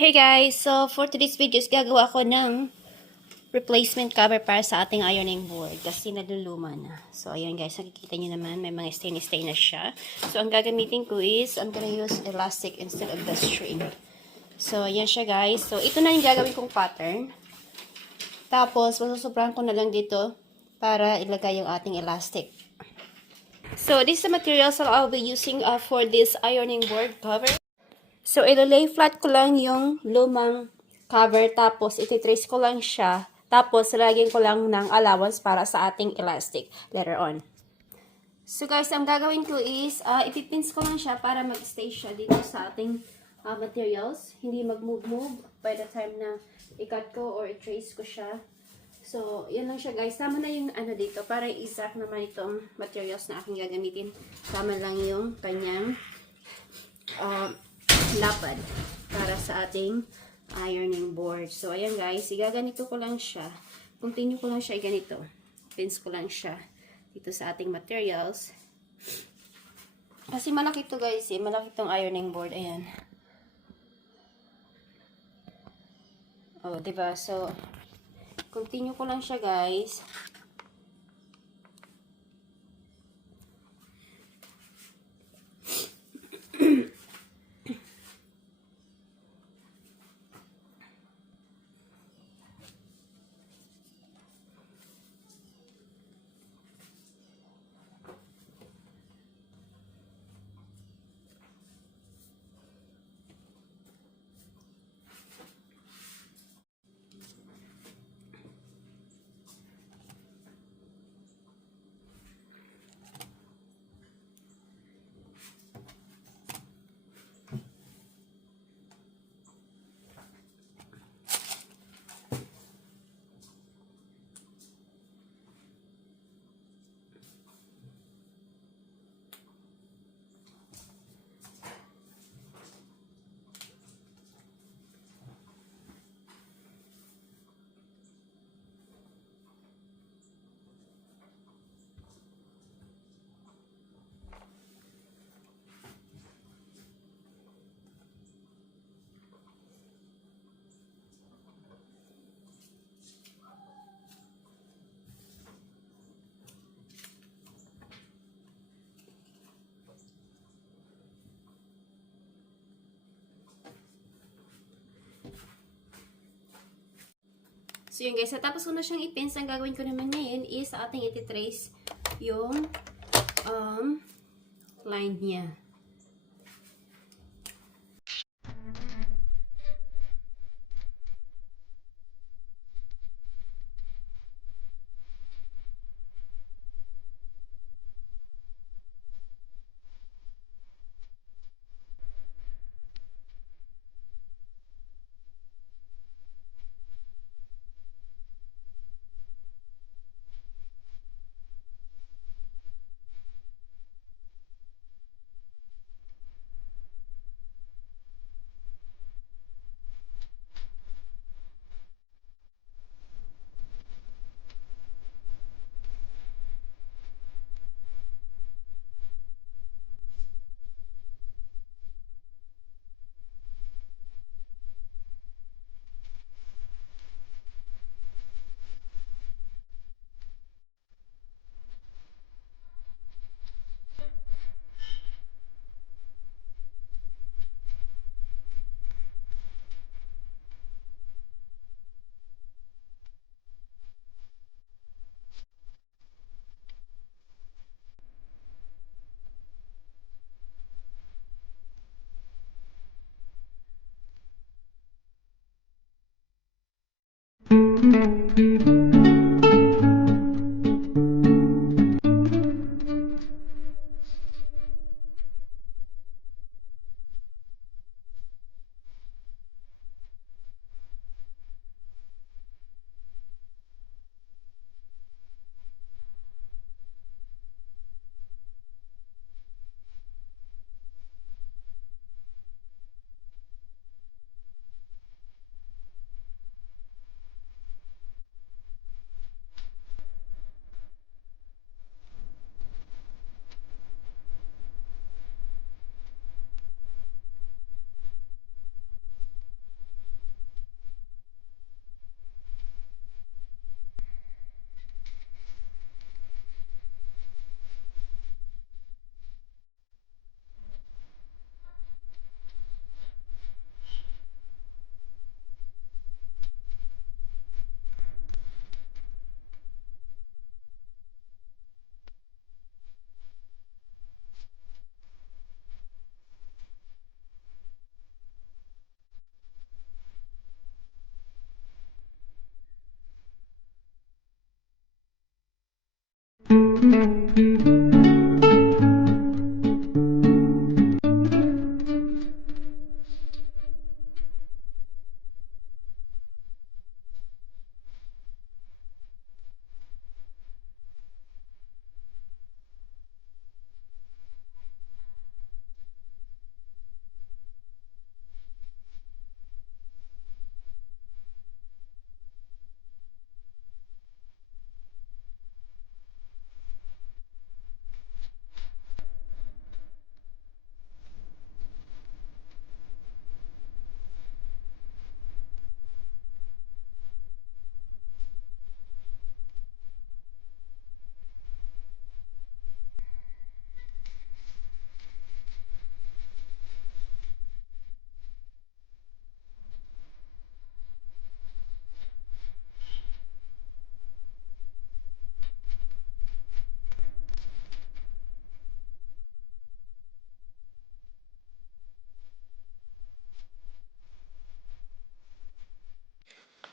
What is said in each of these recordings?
Hey guys! So, for today's videos, gagawa ko ng replacement cover para sa ating ironing board kasi naluluma na. So, ayan guys, nakikita nyo naman, may mga stain na siya. So, ang gagamitin ko is, I'm gonna use elastic instead of the string. So, ayan siya guys. So, ito na yung gagawin kong pattern. Tapos, masusobrahan ko na lang dito para ilagay yung ating elastic. So, this is the materials that I'll be using for this ironing board cover. So, ilolay flat ko lang yung lumang cover, tapos ititrace ko lang siya, tapos lagyan ko lang ng allowance para sa ating elastic later on. So guys, ang gagawin ko is, ipipins ko lang siya para mag-stay siya dito sa ating materials. Hindi mag-move-move by the time na i-cut ko or i-trace ko siya. So, yan lang siya guys. Tama na yung ano dito, para exact naman itong materials na aking gagamitin. Tama lang yung kanyang lapad para sa ating ironing board. So, ayan guys, igaganito ko lang siya. Continue ko lang siya ganito. Pins ko lang siya dito sa ating materials. Kasi malaki to guys eh. Malaki tong ironing board. Ayan. Oh, diba? So, continue ko lang siya guys. So, yun guys. Tapos ko na siyang ipins. Ang gagawin ko naman ngayon is sa ating ititrace yung line niya.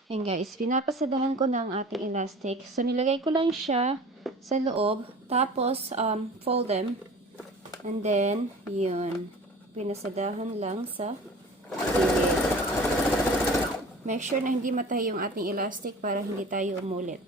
Ayan guys, pinapasadahan ko na ang ating elastic. So, nilagay ko lang siya sa loob. Tapos, fold them. And then, yun. Pinasadahan lang sa gilid. Make sure na hindi matay yung ating elastic para hindi tayo umulit.